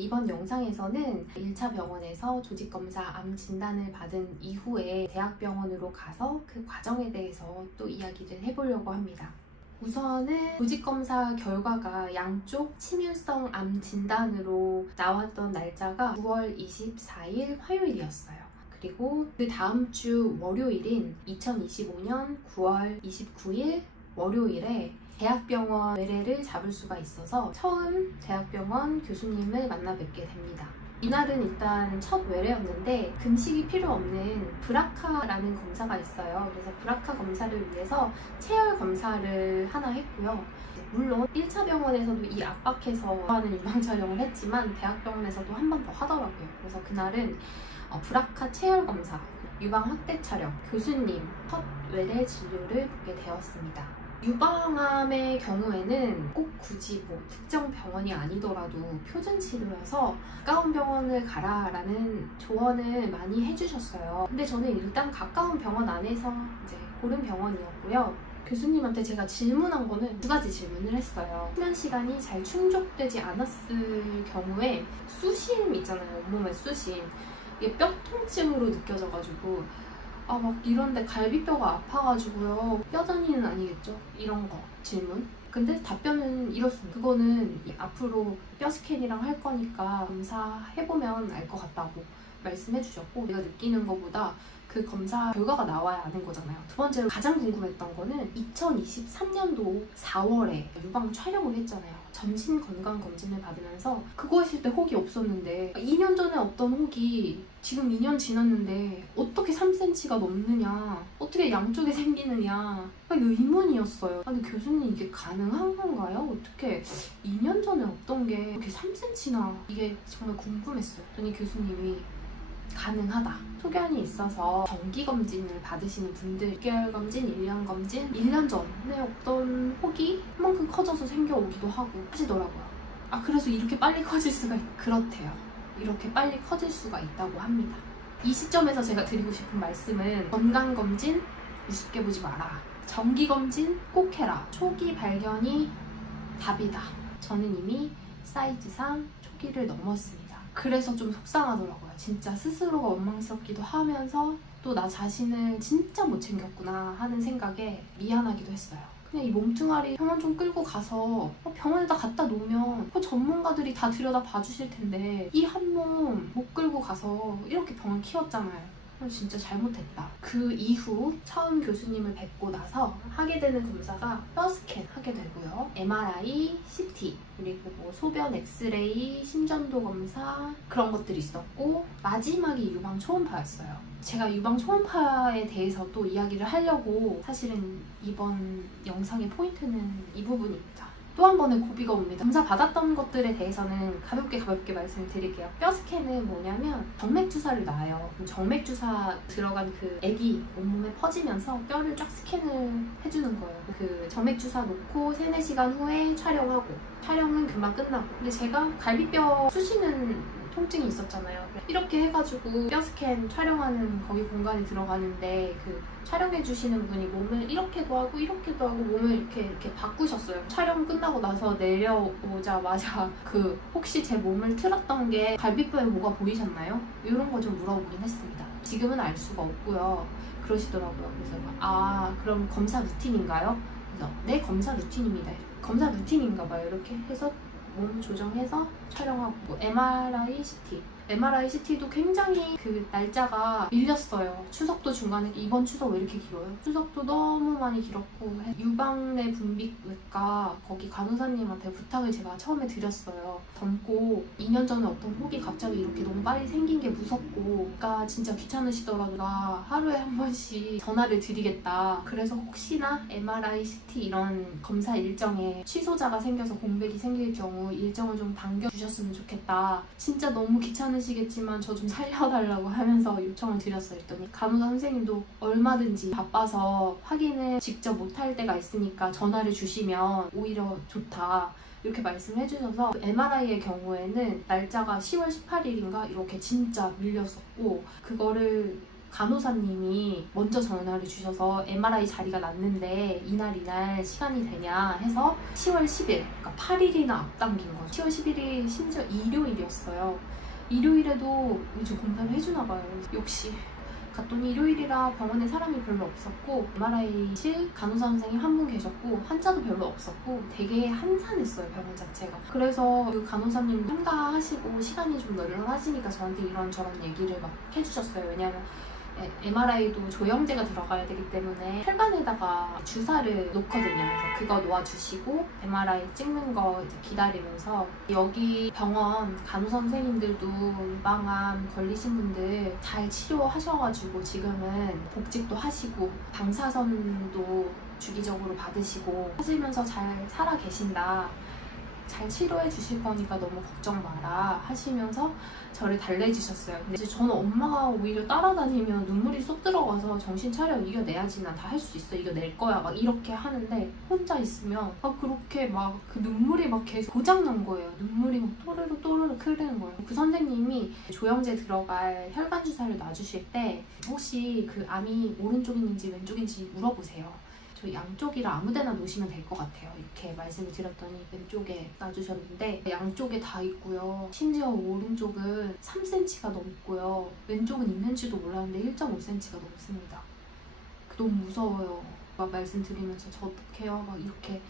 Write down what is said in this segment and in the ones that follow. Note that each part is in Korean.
이번 영상에서는 1차 병원에서 조직검사 암 진단을 받은 이후에 대학병원으로 가서 그 과정에 대해서 또 이야기를 해보려고 합니다. 우선은 조직검사 결과가 양쪽 침윤성 암 진단으로 나왔던 날짜가 9월 24일 화요일이었어요. 그리고 그 다음 주 월요일인 2025년 9월 29일 월요일에 대학병원 외래를 잡을 수가 있어서 처음 대학병원 교수님을 만나 뵙게 됩니다. 이날은 일단 첫 외래였는데 금식이 필요 없는 브라카라는 검사가 있어요. 그래서 브라카 검사를 위해서 체열 검사를 하나 했고요. 물론 1차 병원에서도 이 압박해서 하는 유방 촬영을 했지만 대학병원에서도 한 번 더 하더라고요. 그래서 그날은 브라카 체열 검사, 유방 확대 촬영, 교수님 첫 외래 진료를 보게 되었습니다. 유방암의 경우에는 꼭 굳이 특정 병원이 아니더라도 표준 치료여서 가까운 병원을 가라라는 조언을 많이 해주셨어요. 근데 저는 일단 가까운 병원 안에서 이제 고른 병원이었고요. 교수님한테 제가 질문한 거는 2가지 질문을 했어요. 수면 시간이 잘 충족되지 않았을 경우에 수심 있잖아요. 온몸에 수심. 이게 뼈 통증으로 느껴져가지고 막 이런데 갈비뼈가 아파가지고요. 뼈다귀는 아니겠죠? 이런 거 질문. 근데 답변은 이렇습니다. 그거는 앞으로 뼈 스캔이랑 할 거니까 검사해보면 알 것 같다고 말씀해 주셨고, 내가 느끼는 것보다 그 검사 결과가 나와야 아는 거잖아요. 두 번째로 가장 궁금했던 거는 2023년도 4월에 유방 촬영을 했잖아요. 전신 건강 검진을 받으면서 그거 했을 때 혹이 없었는데 2년 전에 없던 혹이 지금 2년 지났는데 어떻게 3cm가 넘느냐, 어떻게 양쪽에 생기느냐, 의문이었어요. 근데 교수님 이게 가능한 건가요? 어떻게 2년 전에 없던 게 이렇게 3cm나, 이게 정말 궁금했어요. 그랬더니 교수님이 가능하다. 소견이 있어서 정기검진을 받으시는 분들 6개월 검진, 1년 검진, 1년 전에 없던 혹이 그만큼 커져서 생겨오기도 하고 하시더라고요. 그래서 이렇게 빨리 커질 수가 그렇대요. 이렇게 빨리 커질 수가 있다고 합니다. 이 시점에서 제가 드리고 싶은 말씀은 건강검진 우습게 보지 마라. 정기검진 꼭 해라. 초기 발견이 답이다. 저는 이미 사이즈상 초기를 넘었습니다. 그래서 좀 속상하더라고요. 진짜 스스로가 원망스럽기도 하면서 또 나 자신을 진짜 못 챙겼구나 하는 생각에 미안하기도 했어요. 그냥 이 몸뚱아리 병원 좀 끌고 가서 병원에다 갖다 놓으면 그 전문가들이 다 들여다 봐주실 텐데 이 한 몸 못 끌고 가서 이렇게 병원 키웠잖아요. 진짜 잘못했다. 그 이후 처음 교수님을 뵙고 나서 하게 되는 검사가 뼈 스캔 하게 되고요. MRI, CT, 그리고 소변 엑스레이, 심전도 검사 그런 것들이 있었고, 마지막이 유방 초음파였어요. 제가 유방 초음파에 대해서 또 이야기를 하려고 사실은 이번 영상의 포인트는 이 부분입니다. 또 한 번의 고비가 옵니다. 검사 받았던 것들에 대해서는 가볍게 말씀을 드릴게요. 뼈 스캔은 뭐냐면 정맥 주사를 놔요. 정맥 주사 들어간 그 액이 온몸에 퍼지면서 뼈를 쫙 스캔을 해주는 거예요. 그 정맥 주사 놓고 3-4시간 후에 촬영하고, 촬영은 금방 끝나고. 근데 제가 갈비뼈 쑤시는 통증이 있었잖아요. 이렇게 해가지고 뼈 스캔 촬영하는 거기 공간에 들어가는데 그 촬영해주시는 분이 몸을 이렇게도 하고 이렇게도 하고 몸을 이렇게 바꾸셨어요. 촬영 끝나고 나서 내려오자마자 혹시 제 몸을 틀었던 게 갈비뼈에 뭐가 보이셨나요? 이런 거 좀 물어보긴 했습니다. 지금은 알 수가 없고요. 그러시더라고요. 그래서 그럼 검사 루틴인가요? 그래서 네, 검사 루틴입니다. 검사 루틴인가 봐요. 이렇게 해서 몸 조정해서 촬영하고, MRI, CT. MRI, CT도 굉장히 그 날짜가 밀렸어요. 추석도 중간에 이번 추석 왜 이렇게 길어요? 추석도 너무 많이 길었고, 유방내 분비외과 거기 간호사님한테 부탁을 제가 처음에 드렸어요. 젊고 2년 전에 어떤 혹이 갑자기 이렇게 너무 빨리 생긴 게 무섭고, 그러니까 진짜 귀찮으시더라도 나 하루에 한 번씩 전화를 드리겠다. 그래서 혹시나 MRI, CT 이런 검사 일정에 취소자가 생겨서 공백이 생길 경우 일정을 좀 당겨주셨으면 좋겠다. 진짜 너무 귀찮으시겠지만 저 좀 살려달라고 하면서 요청을 드렸어요. 그랬더니 간호사 선생님도 얼마든지 바빠서 확인을 직접 못할 때가 있으니까 전화를 주시면 오히려 좋다. 이렇게 말씀을 해주셔서 MRI의 경우에는 날짜가 10월 18일인가 이렇게 진짜 밀렸었고, 그거를 간호사님이 먼저 전화를 주셔서 MRI 자리가 났는데 이날 시간이 되냐 해서 10월 10일, 그러니까 8일이나 앞당긴 거죠. 10월 10일이 심지어 일요일이었어요. 일요일에도 요즘 공사를 해주나 봐요. 역시. 갔더니 일요일이라 병원에 사람이 별로 없었고 MRI실 간호사 선생님 한 분 계셨고 환자도 별로 없었고 되게 한산했어요, 병원 자체가. 그래서 그 간호사님 참가하시고 시간이 좀 널널하시니까 저한테 이런저런 얘기를 막 해주셨어요. 왜냐면 MRI도 조영제가 들어가야 되기 때문에 혈관에다가 주사를 놓거든요. 그래서 그거 놓아주시고 MRI 찍는 거 이제 기다리면서 여기 병원 간호사 선생님들도 유방암 걸리신 분들 잘 치료하셔가지고 지금은 복직도 하시고 방사선도 주기적으로 받으시고 하시면서 잘 살아 계신다. 잘 치료해 주실 거니까 너무 걱정 마라 하시면서 저를 달래주셨어요. 근데 저는 엄마가 오히려 따라다니면 눈물이 쏙 들어가서 정신 차려, 이겨내야지, 난 다 할 수 있어, 이겨낼 거야 막 이렇게 하는데 혼자 있으면 그렇게 막 그 눈물이 막 계속 고장난 거예요. 눈물이 막 또르르 흐르는 거예요. 그 선생님이 조영제 들어갈 혈관 주사를 놔주실 때 혹시 그 암이 오른쪽인지 왼쪽인지 물어보세요. 저 양쪽이라 아무데나 놓으시면 될 것 같아요. 이렇게 말씀을 드렸더니 왼쪽에 놔주셨는데 양쪽에 다 있고요. 심지어 오른쪽은 3cm가 넘고요. 왼쪽은 있는지도 몰랐는데 1.5cm가 넘습니다. 너무 무서워요. 막 말씀드리면서 저 어떡해요? 막 이렇게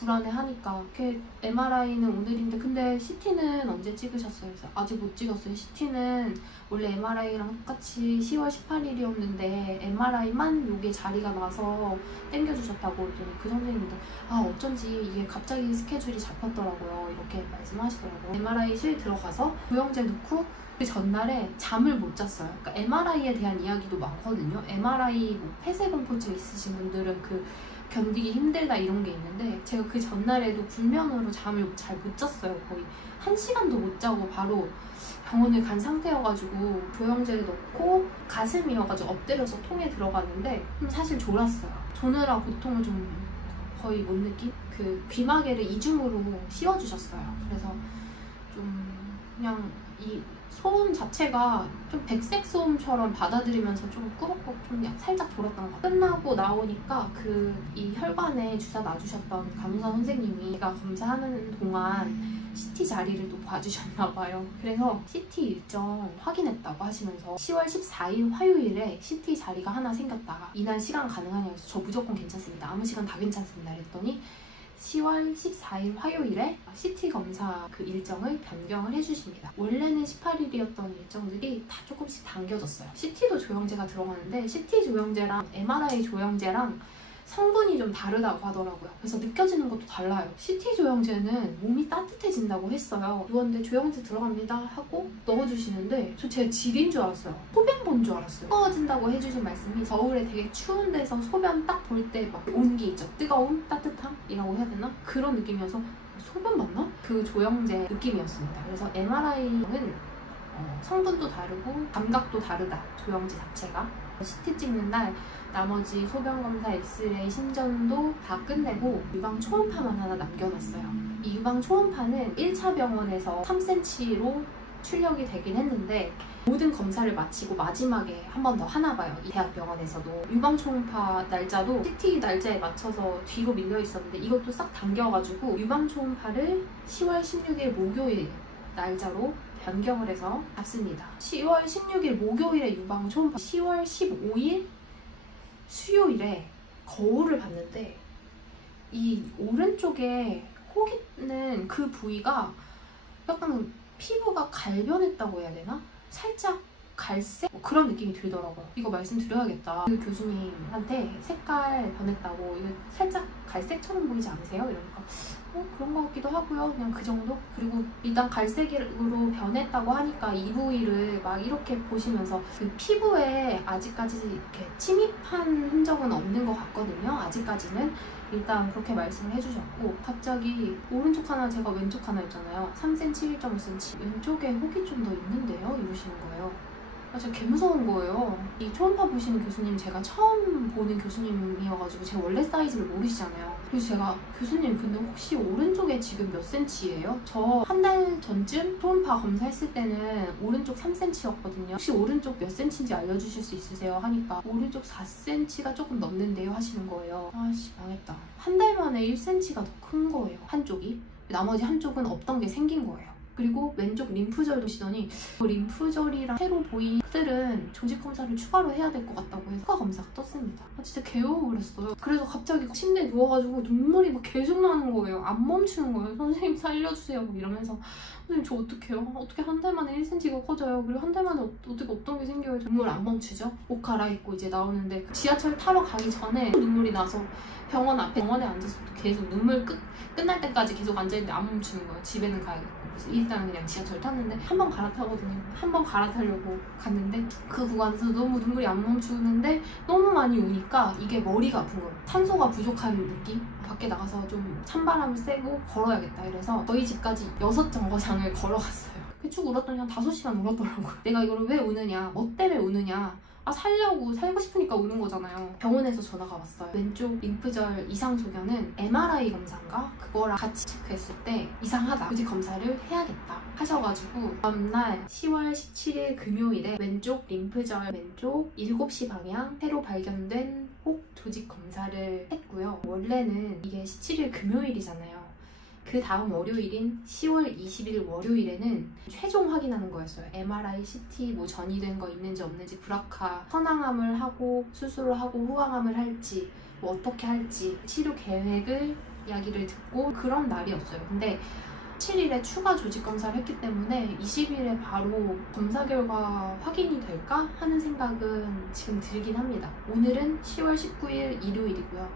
불안해하니까 이렇게 MRI는 오늘인데 근데 CT는 언제 찍으셨어요? 그래서 아직 못 찍었어요. CT는 원래 MRI랑 똑같이 10월 18일이었는데 MRI만 여기 자리가 나서 땡겨주셨다고 했더니 그 선생님도 어쩐지 이게 갑자기 스케줄이 잡혔더라고요. 이렇게 말씀하시더라고요. MRI실 들어가서 조영제 넣고 그 전날에 잠을 못 잤어요. 그러니까 MRI에 대한 이야기도 많거든요. MRI 뭐 폐쇄공포증 있으신 분들은 견디기 힘들다 이런 게 있는데 제가 그 전날에도 불면으로 잠을 잘 못 잤어요. 거의 1시간도 못 자고 바로 병원을 간 상태여가지고 조영제를 넣고 가슴이어가지고 엎드려서 통에 들어가는데 사실 졸았어요. 조느라 고통을 좀 거의 못 느낀 그 귀마개를 이중으로 씌워주셨어요. 그래서 좀 그냥 이 소음 자체가 좀 백색 소음처럼 받아들이면서 좀 꾸벅꾸벅 좀 살짝 졸았던 것 같아요. 끝나고 나오니까 이 혈관에 주사 놔주셨던 간호사 선생님이 제가 검사하는 동안 CT 자리를 또 봐주셨나 봐요. 그래서 CT 일정 확인했다고 하시면서 10월 14일 화요일에 CT 자리가 하나 생겼다. 이날 시간 가능하냐고 해서 저 무조건 괜찮습니다. 아무 시간 다 괜찮습니다. 그랬더니 10월 14일 화요일에 CT 검사 그 일정을 변경을 해주십니다. 원래는 18일이었던 일정들이 다 조금씩 당겨졌어요. CT도 조영제가 들어가는데 CT 조영제랑 MRI 조영제랑 성분이 좀 다르다고 하더라고요. 그래서 느껴지는 것도 달라요. CT 조영제는 몸이 따뜻해진다고 했어요. 누웠는데 조영제 들어갑니다 하고 넣어주시는데 제가 질인 줄 알았어요. 소변 본 줄 알았어요. 뜨거워진다고 해주신 말씀이 겨울에 되게 추운 데서 소변 딱 볼 때 막 온기 있죠. 뜨거움, 따뜻함이라고 해야 되나? 그런 느낌이어서 소변 맞나? 그 조영제 느낌이었습니다. 그래서 MRI는 성분도 다르고 감각도 다르다. 조영제 자체가. CT 찍는 날 나머지 소변검사, 엑스레이, 심전도 다 끝내고 유방 초음파만 하나 남겨놨어요. 이 유방 초음파는 1차 병원에서 3cm로 출력이 되긴 했는데 모든 검사를 마치고 마지막에 한 번 더 하나 봐요. 이 대학병원에서도 유방 초음파 날짜도 CT 날짜에 맞춰서 뒤로 밀려 있었는데 이것도 싹 당겨가지고 유방 초음파를 10월 16일 목요일 날짜로 변경을 해서 잡습니다. 10월 16일 목요일에 유방 초음파, 10월 15일 수요일에 거울을 봤는데 이 오른쪽에 혹 있는 그 부위가 약간 피부가 갈변했다고 해야 되나? 살짝 갈색? 그런 느낌이 들더라고요. 이거 말씀드려야겠다. 그 교수님한테 색깔 변했다고 이거 살짝 갈색처럼 보이지 않으세요? 이러니까 그런 것 같기도 하고요. 그냥 그 정도? 그리고 일단 갈색으로 변했다고 하니까 이 부위를 막 이렇게 보시면서 그 피부에 아직까지 이렇게 침입한 흔적은 없는 것 같거든요. 아직까지는. 일단 그렇게 말씀을 해주셨고 갑자기 오른쪽 하나 제가 왼쪽 하나 있잖아요. 3cm, 1.5cm 왼쪽에 혹이 좀 더 있는데요? 이러시는 거예요. 진짜 개 무서운 거예요. 이 초음파 보시는 교수님 제가 처음 보는 교수님이어가지고 제가 원래 사이즈를 모르시잖아요. 그래서 제가 교수님 근데 혹시 오른쪽에 이게 지금 몇 cm예요? 저 한 달 전쯤 초음파 검사했을 때는 오른쪽 3cm였거든요. 혹시 오른쪽 몇 cm인지 알려주실 수 있으세요? 하니까 오른쪽 4cm가 조금 넘는데요 하시는 거예요. 아씨 망했다. 한 달 만에 1cm가 더 큰 거예요. 한쪽이. 나머지 한쪽은 없던 게 생긴 거예요. 그리고 왼쪽 림프절 도시더니 림프절이랑 새로 보인 그들은 조직 검사를 추가로 해야 될 것 같다고 해서 추가 검사가 떴습니다. 진짜 개워버렸어요. 그래서 갑자기 침대에 누워가지고 눈물이 막 계속 나는 거예요. 안 멈추는 거예요. 선생님 살려주세요 뭐 이러면서 선생님 저 어떡해요? 어떻게 한 달 만에 1cm가 커져요? 그리고 한 달 만에 어떻게 어떤 게 생겨요? 눈물 안 멈추죠? 옷 갈아입고 이제 나오는데 지하철 타러 가기 전에 눈물이 나서 병원에 앉아서 계속 눈물 끝날 때까지 계속 앉아있는데 안 멈추는 거예요. 집에는 가야겠고. 그래서 일단 그냥 지하철 탔는데 한 번 갈아타거든요. 한 번 갈아타려고 갔는데 그 구간에서 너무 눈물이 안 멈추는데 너무 많이 우니까 이게 머리가 아픈 거예요. 산소가 부족한 느낌? 밖에 나가서 좀 찬바람을 쐬고 걸어야겠다 이래서 저희 집까지 6정거장을 걸어갔어요. 쭉 울었더니 한 5시간 울었더라고요. 내가 이걸 왜 우느냐, 뭐 때문에 우느냐, 살려고 살고 싶으니까 우는 거잖아요. 병원에서 전화가 왔어요. 왼쪽 림프절 이상 소견은 MRI 검사인가? 그거랑 같이 체크했을 때 이상하다. 조직 검사를 해야겠다 하셔가지고 다음날 10월 17일 금요일에 왼쪽 림프절 왼쪽 7시 방향 새로 발견된 혹 조직 검사를 했고요. 원래는 이게 17일 금요일이잖아요. 그 다음 월요일인 10월 20일 월요일에는 최종 확인하는 거였어요. MRI, CT 뭐 전이된 거 있는지 없는지 브라카 선항암을 하고 수술을 하고 후항암을 할지 뭐 어떻게 할지 치료 계획을 이야기를 듣고 그런 날이었어요. 근데 7일에 추가 조직 검사를 했기 때문에 20일에 바로 검사 결과 확인이 될까 하는 생각은 지금 들긴 합니다. 오늘은 10월 19일 일요일이고요.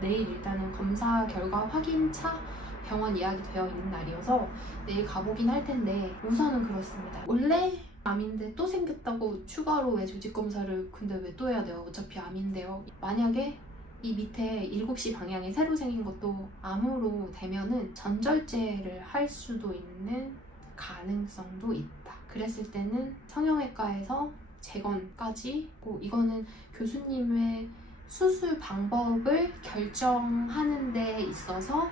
내일 일단은 검사 결과 확인차 병원 예약이 되어 있는 날이어서 내일 가보긴 할 텐데 우선은 그렇습니다. 원래 암인데 또 생겼다고 추가로 왜 조직검사를 근데 왜 또 해야 돼요? 어차피 암인데요. 만약에 이 밑에 7시 방향에 새로 생긴 것도 암으로 되면은 전절제를 할 수도 있는 가능성도 있다. 그랬을 때는 성형외과에서 재건까지 이거는 교수님의 수술 방법을 결정하는 데 있어서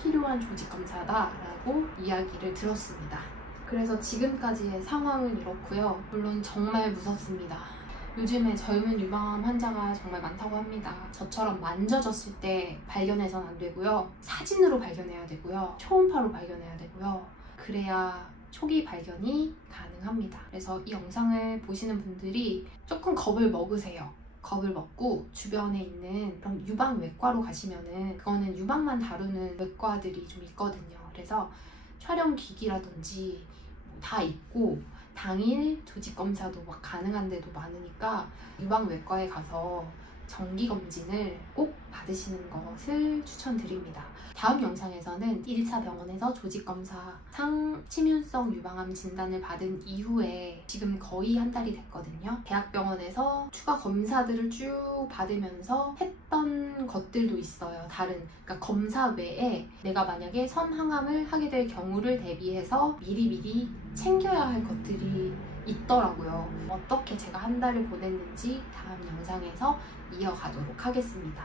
필요한 조직검사다라고 이야기를 들었습니다. 그래서 지금까지의 상황은 이렇고요. 물론 정말 무섭습니다. 요즘에 젊은 유방암 환자가 정말 많다고 합니다. 저처럼 만져졌을 때 발견해서는 안 되고요. 사진으로 발견해야 되고요. 초음파로 발견해야 되고요. 그래야 초기 발견이 가능합니다. 그래서 이 영상을 보시는 분들이 조금 겁을 먹으세요. 겁을 먹고 주변에 있는 그런 유방외과로 가시면은 그거는 유방만 다루는 외과들이 좀 있거든요. 그래서 촬영 기기라든지 다 있고 당일 조직검사도 막 가능한 데도 많으니까 유방외과에 가서 정기검진을 꼭 받으시는 것을 추천드립니다. 다음 영상에서는 1차 병원에서 조직검사 상침윤성 유방암 진단을 받은 이후에 지금 거의 한 달이 됐거든요. 대학병원에서 추가 검사들을 쭉 받으면서 했던 것들도 있어요. 다른 그러니까 검사 외에 내가 만약에 선항암을 하게 될 경우를 대비해서 미리 챙겨야 할 것들이 있더라고요. 어떻게 제가 한 달을 보냈는지 다음 영상에서 이어가도록 하겠습니다.